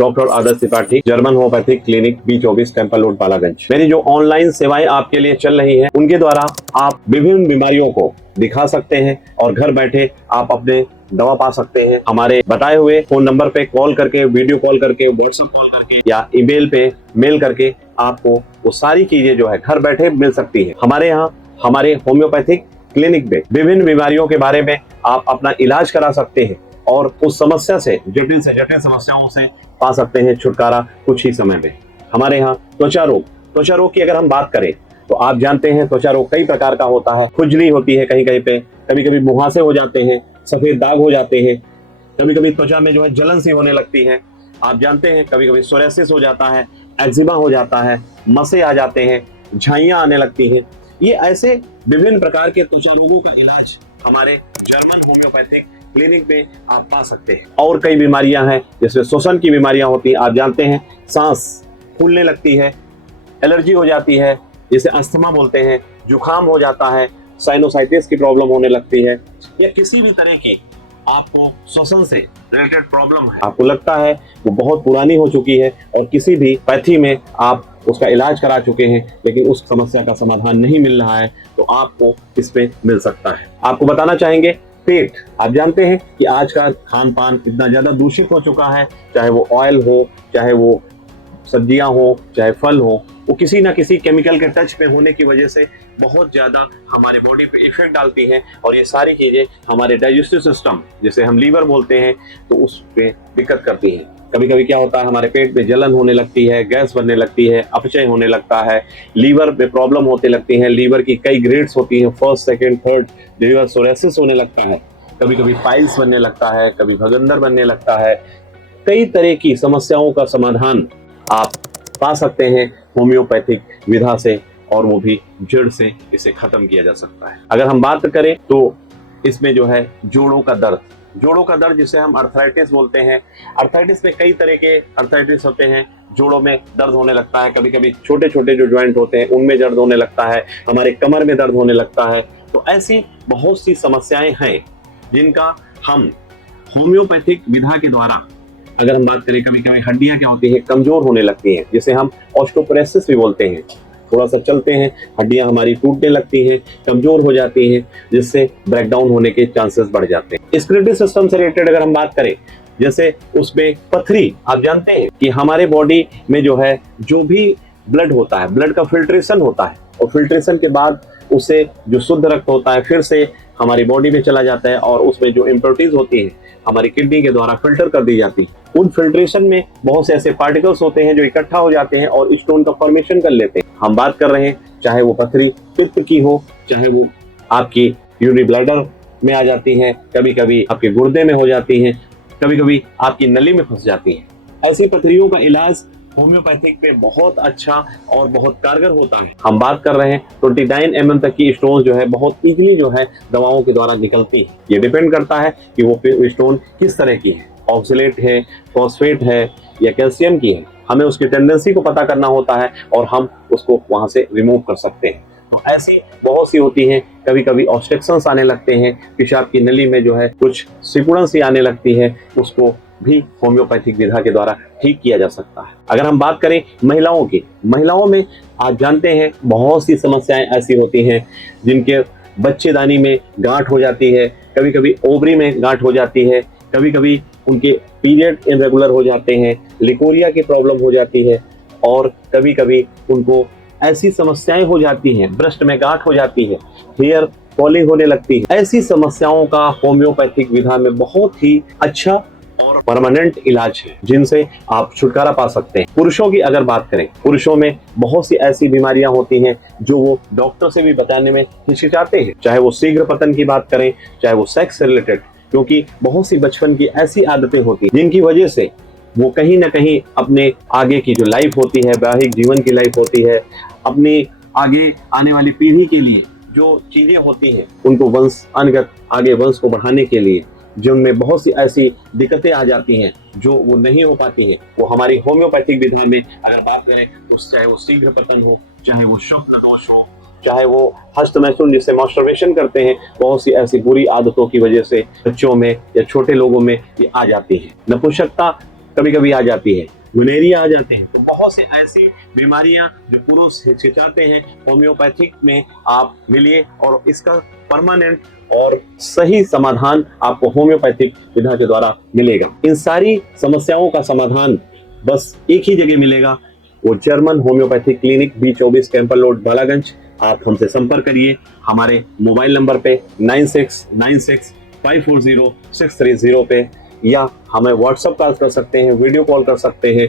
Doctor Adarsh Tripathi, German homeopathic clinic, B24 temple road, Balaganj. मेरी जो online सेवाएं आपके लिए चल रही हैं, उनके द्वारा आप विभिन्न बीमारियों को दिखा सकते हैं और घर बैठे आप अपने दवा पा सकते हैं। हमारे बताए हुए फोन नंबर पे कॉल करके, वीडियो कॉल करके, व्हाट्सएप कॉल करके या ईमेल पे मेल करके आपको वो सारी चीजें जो है घर बैठे मिल सकती है। हमारे यहाँ हमारे होम्योपैथिक क्लिनिक में विभिन्न बीमारियों के बारे में आप अपना इलाज करा सकते हैं और उस समस्या से जटिल समस्याओं से पा सकते हैं छुटकारा कुछ ही समय में। हमारे यहाँ त्वचा रोग की अगर हम बात करें तो आप जानते हैं त्वचा रोग कई प्रकार का होता है। खुजली होती है कहीं कहीं पे, कभी कभी मुहासे हो जाते हैं, सफेद दाग हो जाते हैं, कभी कभी त्वचा में जो है जलन सी होने लगती है। आप जानते हैं कभी कभी सोरियासिस हो जाता है, एक्जिमा हो जाता है, मसे आ जाते हैं, झाइयां आने लगती हैं। ये ऐसे विभिन्न प्रकार के त्वचा रोगों का इलाज हमारे जर्मन होम्योपैथिक क्लिनिक में आप पा सकते हैं। और कई बीमारियां हैं जैसे श्वसन की बीमारियां होती हैं। आप जानते हैं सांस फूलने लगती है, एलर्जी हो जाती है जिसे अस्थमा बोलते हैं, जुकाम हो जाता है, साइनोसाइटिस की प्रॉब्लम होने लगती है, या किसी भी तरह की आपको श्वसन से रिलेटेड प्रॉब्लम है, आपको लगता है वो बहुत पुरानी हो चुकी है और किसी भी पैथी में आप उसका इलाज करा चुके हैं लेकिन उस समस्या का समाधान नहीं मिल रहा है, तो आपको इस पे मिल सकता है। आपको बताना चाहेंगे पेट। आप जानते हैं कि आज का खान पान इतना ज्यादा दूषित हो चुका है, चाहे वो ऑयल हो, चाहे वो सब्जियां हो, चाहे फल हो, वो किसी ना किसी केमिकल के टच पे होने की वजह से बहुत ज्यादा हमारे बॉडी पे इफेक्ट डालती हैं और ये सारी चीजें हमारे डाइजेस्टिव सिस्टम जिसे हम लीवर बोलते हैं तो उस पे दिक्कत करती हैं। कभी कभी क्या होता है हमारे पेट में जलन होने लगती है, गैस बनने लगती है, अपचय होने लगता है, लीवर में प्रॉब्लम होने लगती है। लीवर की कई ग्रेड्स होती हैं, first second third. Liver psoriasis होने लगता है, कभी कभी पाइल्स बनने लगता है, कभी भगंदर बनने लगता है। कई तरह की समस्याओं का समाधान आप पा सकते हैं होम्योपैथिक विधा से और वो भी जड़ से इसे खत्म किया जा सकता है। अगर हम बात करें तो इसमें जो है जोड़ों का दर्द जिसे हम अर्थराइटिस बोलते हैं। अर्थराइटिस में कई तरह के अर्थराइटिस होते हैं। जोड़ों में दर्द होने लगता है, कभी कभी छोटे छोटे जो ज्वाइंट होते हैं उनमें दर्द होने लगता है, हमारे कमर में दर्द होने लगता है। तो ऐसी बहुत सी समस्याएं हैं जिनका हम होम्योपैथिक विधा के द्वारा अगर हम बात करें, कभी कभी हड्डियां क्या होती है कमजोर होने लगती हैं जिसे हम ऑस्टियोपोरोसिस भी बोलते हैं। थोड़ा सा चलते हैं हड्डियां हमारी टूटने लगती हैं, कमजोर हो जाती हैं, जिससे ब्रेकडाउन होने के चांसेस बढ़ जाते हैं। स्क्लेरोटिक सिस्टम से रिलेटेड अगर हम बात करें, जैसे उसमें पथरी, आप जानते हैं कि हमारे बॉडी में जो है जो भी ब्लड होता है, ब्लड का फिल्ट्रेशन होता है और फिल्ट्रेशन के बाद उसे जो शुद्ध रक्त होता है फिर से हमारी बॉडी में चला जाता है और उसमें जो इम्प्योरिटीज होती है हमारी किडनी के द्वारा फिल्टर कर दी जाती है। उन फिल्ट्रेशन में बहुत से ऐसे पार्टिकल्स होते हैं जो इकट्ठा हो जाते हैं और स्टोन का फॉर्मेशन कर लेते हैं। हम बात कर रहे हैं चाहे वो पथरी पित्त की हो, चाहे वो आपकी यूरिनरी ब्लैडर में आ जाती है, कभी कभी आपके गुर्दे में हो जाती है, कभी कभी आपकी नली में फंस जाती है। ऐसी पथरियों का इलाज होम्योपैथिक में बहुत अच्छा और बहुत कारगर होता है। हम बात कर रहे हैं 29 mm तक की स्टोन जो है बहुत इजीली जो है दवाओं के द्वारा निकलती है। ये डिपेंड करता है कि वो स्टोन किस तरह की है, ऑक्सलेट है, फॉस्फेट है या कैल्शियम की है। हमें उसकी टेंडेंसी को पता करना होता है और हम उसको वहां से रिमूव कर सकते हैं। तो ऐसी बहुत सी होती हैं, कभी कभी ऑब्स्ट्रक्शंस आने लगते हैं, पेशाब की नली में जो है कुछ सिकुड़न सी आने लगती है, उसको भी होम्योपैथिक विधा के द्वारा ठीक किया जा सकता है। अगर हम बात करें महिलाओं की, महिलाओं में आप जानते हैं बहुत सी समस्याएं ऐसी होती हैं जिनके बच्चेदानी में गांठ हो जाती है, कभी कभी ओवरी में गांठ हो जाती है, कभी कभी उनके पीरियड इरेगुलर हो जाते हैं, लिकोरिया की प्रॉब्लम हो जाती है और कभी कभी उनको ऐसी समस्याएं हो जाती हैं, ब्रेस्ट में गांठ हो जाती है, हेयर फॉलिंग होने लगती है। ऐसी समस्याओं का होम्योपैथिक विधा में बहुत ही अच्छा और परमानेंट इलाज है जिनसे आप छुटकारा पा सकते हैं। पुरुषों की अगर बात करें, पुरुषों में बहुत सी ऐसी बीमारियां होती हैं जो वो डॉक्टर से भी बताने में हिचकिचाते हैं, चाहे वो शीघ्र पतन की बात करें, चाहे वो सेक्स से रिलेटेड, क्योंकि बहुत सी बचपन की ऐसी आदतें होती हैं जिनकी वजह से वो कहीं ना कहीं अपने आगे की जो लाइफ होती है, वैवाहिक जीवन की लाइफ होती है, अपनी आगे आने वाली पीढ़ी के लिए जो चीजें होती हैं उनको वंश अनुगत आगे वंश को बढ़ाने के लिए जिनमें बहुत सी ऐसी दिक्कतें आ जाती हैं जो वो नहीं हो पाती हैं, वो हमारी होम्योपैथिक विधा में अगर बात करें तो चाहे वो शीघ्र पतन हो, चाहे वो स्वप्न दोष हो, चाहे वो हस्त मैथुन जिससे मास्टरबेशन करते हैं, बहुत सी ऐसी बुरी आदतों की वजह से बच्चों में या छोटे लोगों में ये आ जाती है। नपुंसकता कभी कभी आ जाती है, मलेरिया आ जाते हैं, तो बहुत से ऐसी बीमारियां जो पुरुष हिचकिचाते हैं, होम्योपैथिक में आप मिलिए और इसका परमानेंट और सही समाधान आपको होम्योपैथिक विधा के द्वारा मिलेगा। इन सारी समस्याओं का समाधान बस एक ही जगह मिलेगा, वो German homeopathic clinic B24 Campbell road Balaganj. आप हमसे संपर्क करिए हमारे मोबाइल नंबर पे 9696540630 पे, या हमें व्हाट्सएप कॉल कर सकते हैं, वीडियो कॉल कर सकते हैं,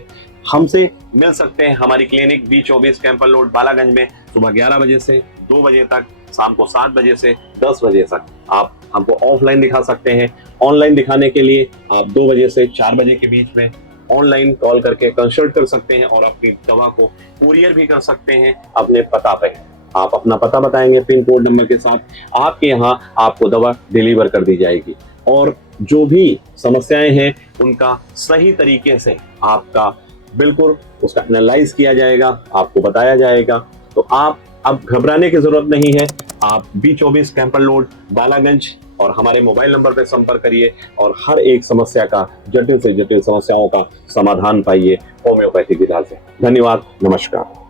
हमसे मिल सकते हैं। हमारी clinic B24 Campbell road Balaganj में सुबह 11 बजे से 2 बजे तक, शाम को 7 बजे से 10 बजे तक। आप हमको ऑफलाइन दिखा सकते हैं। ऑनलाइन दिखाने के लिए आप 2 बजे से 4 बजे के बीच में ऑनलाइन कॉल करके कंसल्ट कर सकते हैं और अपनी दवा को कुरियर भी कर सकते हैं अपने पता पे। आप अपना पता बताएंगे पिन कोड नंबर के साथ, आपके यहाँ आपको दवा डिलीवर कर दी जाएगी और जो भी समस्याएं हैं उनका सही तरीके से आपका बिल्कुल उसका एनालाइज किया जाएगा, आपको बताया जाएगा। तो आप अब घबराने की जरूरत नहीं है। आप B24 कैंपल रोड बालागंज और हमारे मोबाइल नंबर पर संपर्क करिए और हर एक समस्या का, जटिल से जटिल समस्याओं का समाधान पाइए होम्योपैथिक विधा से। धन्यवाद, नमस्कार।